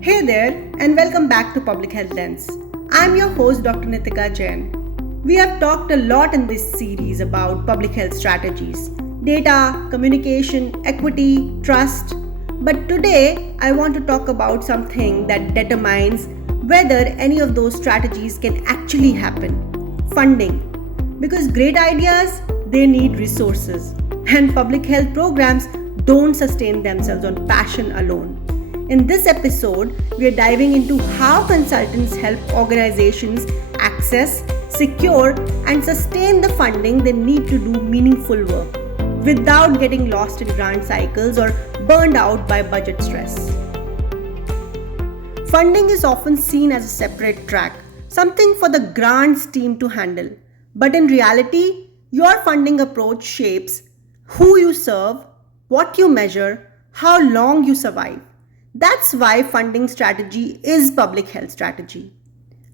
Hey there, and welcome back to Public Health Lens. I'm your host, Dr. Nitika Jain. We have talked a lot in this series about public health strategies, data, communication, equity, trust. But today, I want to talk about something that determines whether any of those strategies can actually happen: funding. Because great ideas, they need resources, and public health programs don't sustain themselves on passion alone. In this episode, we are diving into how consultants help organizations access, secure, and sustain the funding they need to do meaningful work without getting lost in grant cycles or burned out by budget stress. Funding is often seen as a separate track, something for the grants team to handle. But in reality, your funding approach shapes who you serve, what you measure, how long you survive. That's why funding strategy is public health strategy.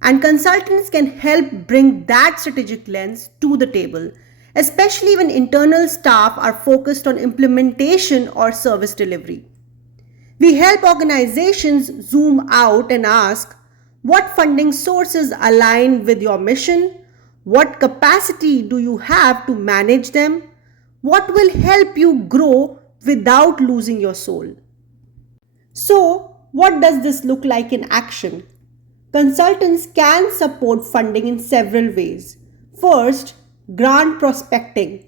And consultants can help bring that strategic lens to the table, especially when internal staff are focused on implementation or service delivery. We help organizations zoom out and ask, what funding sources align with your mission? What capacity do you have to manage them? What will help you grow without losing your soul? So, what does this look like in action? Consultants can support funding in several ways. First, grant prospecting.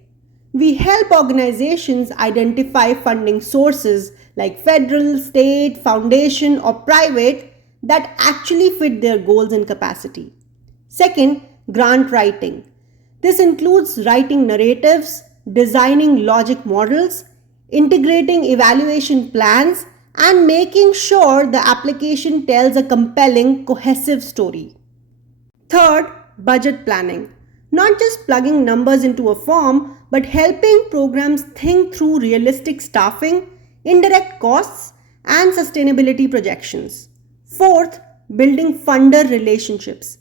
We help organizations identify funding sources like federal, state, foundation, or private that actually fit their goals and capacity. Second, grant writing. This includes writing narratives, designing logic models, integrating evaluation plans, and making sure the application tells a compelling, cohesive story. Third, budget planning. Not just plugging numbers into a form, but helping programs think through realistic staffing, indirect costs, and sustainability projections. Fourth, building funder relationships.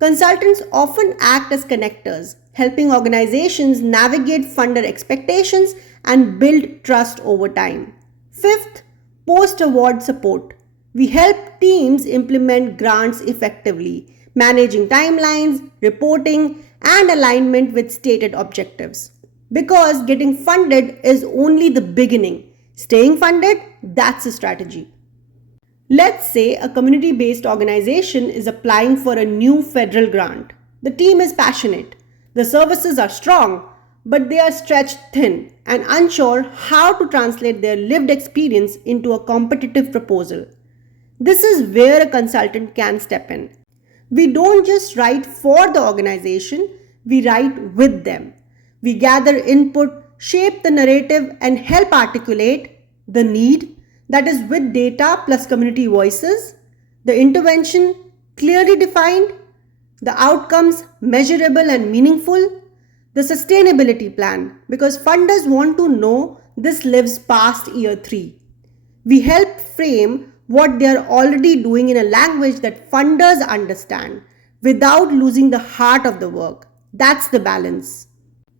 Consultants often act as connectors, helping organizations navigate funder expectations and build trust over time. Fifth, post-award support. We help teams implement grants effectively, managing timelines, reporting, and alignment with stated objectives. Because getting funded is only the beginning. Staying funded, that's a strategy. Let's say a community-based organization is applying for a new federal grant. The team is passionate. The services are strong, but they are stretched thin and unsure how to translate their lived experience into a competitive proposal. This is where a consultant can step in. We don't just write for the organization, we write with them. We gather input, shape the narrative, and help articulate the need, that is, with data plus community voices, the intervention clearly defined, the outcomes measurable and meaningful, the sustainability plan, because funders want to know this lives past year 3. We help frame what they are already doing in a language that funders understand without losing the heart of the work. That's the balance.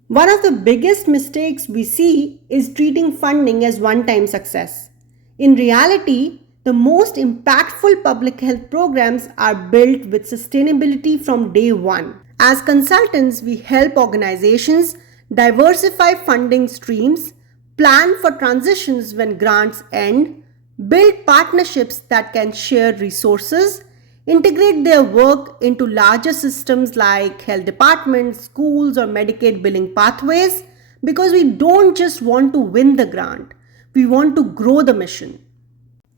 One of the biggest mistakes we see is treating funding as one-time success. In reality, the most impactful public health programs are built with sustainability from day one. As consultants, we help organizations diversify funding streams, plan for transitions when grants end, build partnerships that can share resources, integrate their work into larger systems like health departments, schools, or Medicaid billing pathways, because we don't just want to win the grant, we want to grow the mission.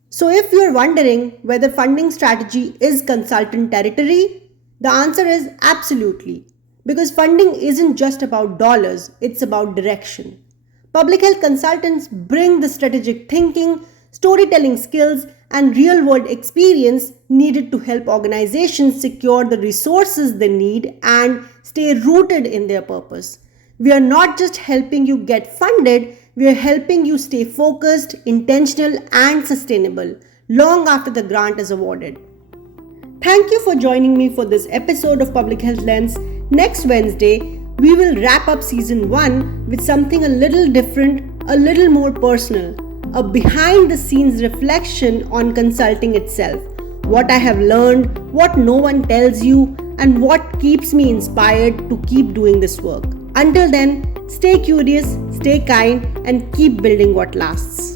So if you're wondering whether funding strategy is consultant territory, the answer is absolutely, because funding isn't just about dollars, it's about direction. Public health consultants bring the strategic thinking, storytelling skills, and real-world experience needed to help organizations secure the resources they need and stay rooted in their purpose. We are not just helping you get funded, we are helping you stay focused, intentional, and sustainable long after the grant is awarded. Thank you for joining me for this episode of Public Health Lens. Next Wednesday, we will wrap up season 1 with something a little different, a little more personal. a behind the scenes reflection on consulting itself. What I have learned, what no one tells you, and what keeps me inspired to keep doing this work. Until then, stay curious, stay kind, and keep building what lasts.